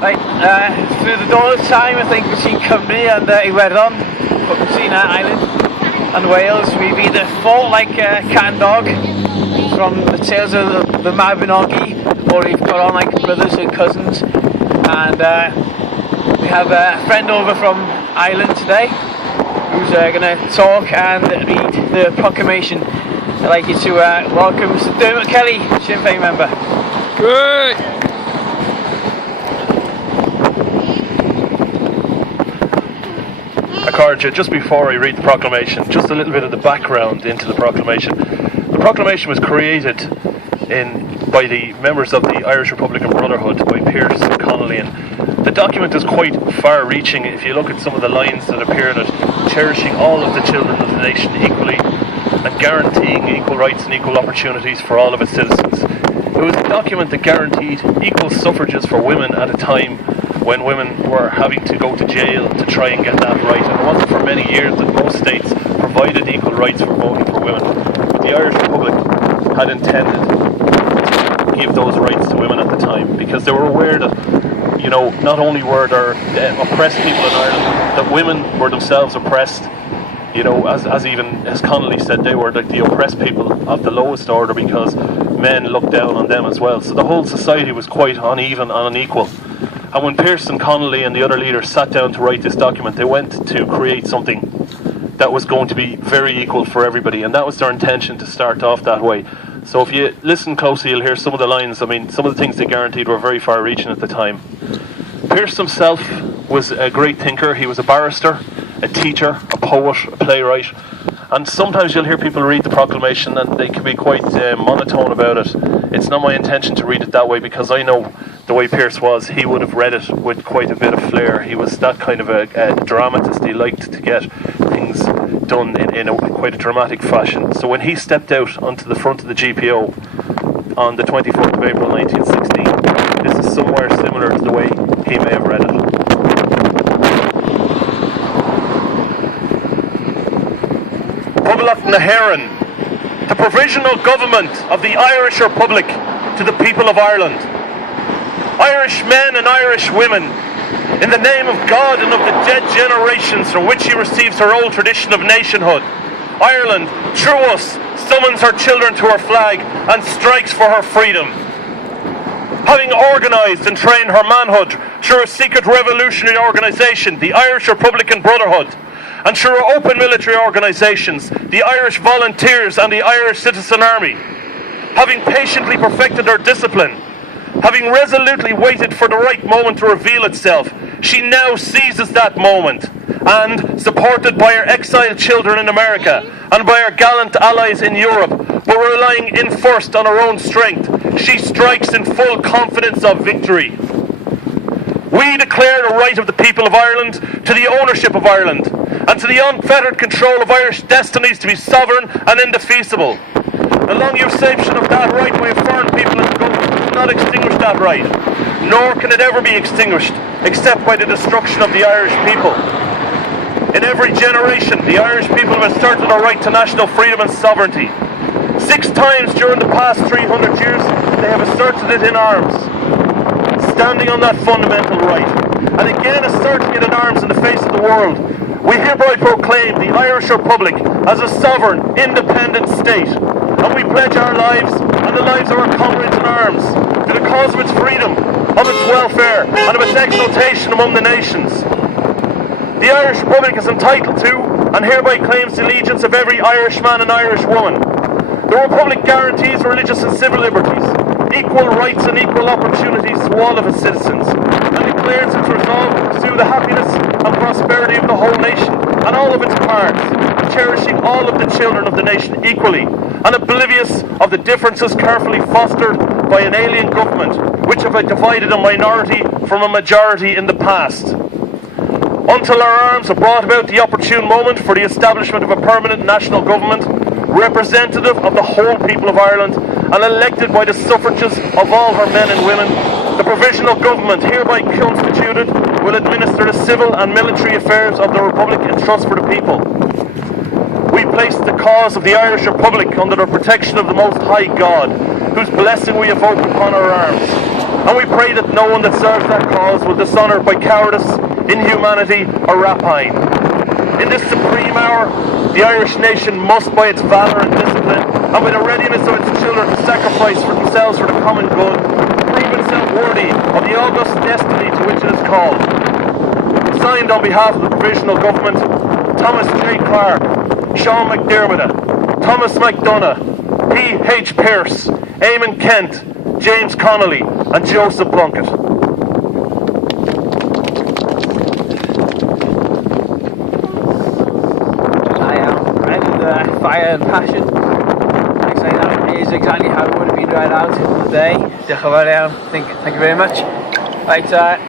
Right, through the door this time, I think we've seen Cymru and Iwerddon, but we've seen Ireland and Wales. We've either fought like a cat and dog from the tales of the Mabinogi, or we've got on like brothers and cousins. And we have a friend over from Ireland today who's going to talk and read the proclamation. I'd like you to welcome Mr. Dermot Kelly, Sinn Féin member. Good. Just before I read the proclamation, just a little bit of the background into the proclamation. The proclamation was created by the members of the Irish Republican Brotherhood, by Pearse and Connolly, and the document is quite far-reaching. If you look at some of the lines that appear in it, cherishing all of the children of the nation equally and guaranteeing equal rights and equal opportunities for all of its citizens. It was a document that guaranteed equal suffrages for women at a time when women were having to go to jail to try and get that right. And it wasn't for many years that most states provided equal rights for voting for women. But the Irish Republic had intended to give those rights to women at the time, because they were aware that, you know, not only were there oppressed people in Ireland, that women were themselves oppressed. You know, as Connolly said, they were like the oppressed people of the lowest order because men looked down on them as well. So the whole society was quite uneven and unequal. And when Pearse and Connolly and the other leaders sat down to write this document, they went to create something that was going to be very equal for everybody, and that was their intention, to start off that way. So if you listen closely, you'll hear some of the lines. I mean, some of the things they guaranteed were very far-reaching at the time. Pearse himself was a great thinker. He was a barrister, a teacher, a poet, a playwright. And sometimes you'll hear people read the proclamation and they can be quite monotone about it. It's not my intention to read it that way, because I know the way Pearse was, he would have read it with quite a bit of flair. He was that kind of a dramatist. He liked to get things done in quite a dramatic fashion. So when he stepped out onto the front of the GPO on the 24th of April 1916, this is somewhere similar to the way he may have read it. Public na Héireann, the provisional government of the Irish Republic to the people of Ireland. Irish men and Irish women, in the name of God and of the dead generations from which she receives her old tradition of nationhood, Ireland, through us, summons her children to her flag and strikes for her freedom. Having organised and trained her manhood through a secret revolutionary organisation, the Irish Republican Brotherhood, and through our open military organisations, the Irish Volunteers and the Irish Citizen Army, having patiently perfected her discipline, having resolutely waited for the right moment to reveal itself, she now seizes that moment and, supported by her exiled children in America and by her gallant allies in Europe, but relying in first on her own strength, she strikes in full confidence of victory. We declare the right of the people of Ireland to the ownership of Ireland and to the unfettered control of Irish destinies to be sovereign and indefeasible. The long usurpation of that right by a foreign people and government will not extinguish that right, nor can it ever be extinguished except by the destruction of the Irish people. In every generation, the Irish people have asserted their right to national freedom and sovereignty. 6 times during the past 300 years, they have asserted it in arms, standing on that fundamental right, and again asserting it in arms in the face of the world. We hereby proclaim the Irish Republic as a sovereign, independent state, and we pledge our lives and the lives of our comrades in arms to the cause of its freedom, of its welfare, and of its exaltation among the nations. The Irish Republic is entitled to, and hereby claims the allegiance of every Irishman and Irish woman. The Republic guarantees religious and civil liberties, equal rights and equal opportunities to all of its citizens, and declares its resolve to pursue the happiness and prosperity of the whole nation and all of its parts, cherishing all of the children of the nation equally, and oblivious of the differences carefully fostered by an alien government, which have divided a minority from a majority in the past. Until our arms have brought about the opportune moment for the establishment of a permanent national government, representative of the whole people of Ireland, and elected by the suffrages of all her men and women, the provisional government hereby constituted will administer the civil and military affairs of the Republic in trust for the people. We place the cause of the Irish Republic under the protection of the Most High God, whose blessing we evoke upon our arms, and we pray that no one that serves that cause will dishonour by cowardice, inhumanity or rapine. In this supreme hour, the Irish nation must, by its valour and discipline, and by the readiness of its children to sacrifice for themselves for the common good, prove itself worthy of the august destiny to which it is called. Signed on behalf of the Provisional Government, Thomas J. Clarke, Sean McDermott, Thomas McDonough, P. H. Pearce, Eamon Kent, James Connolly and Joseph Plunkett. Fire and passion. Like I say, that is exactly how it would have been right out today. Thank you very much. Right,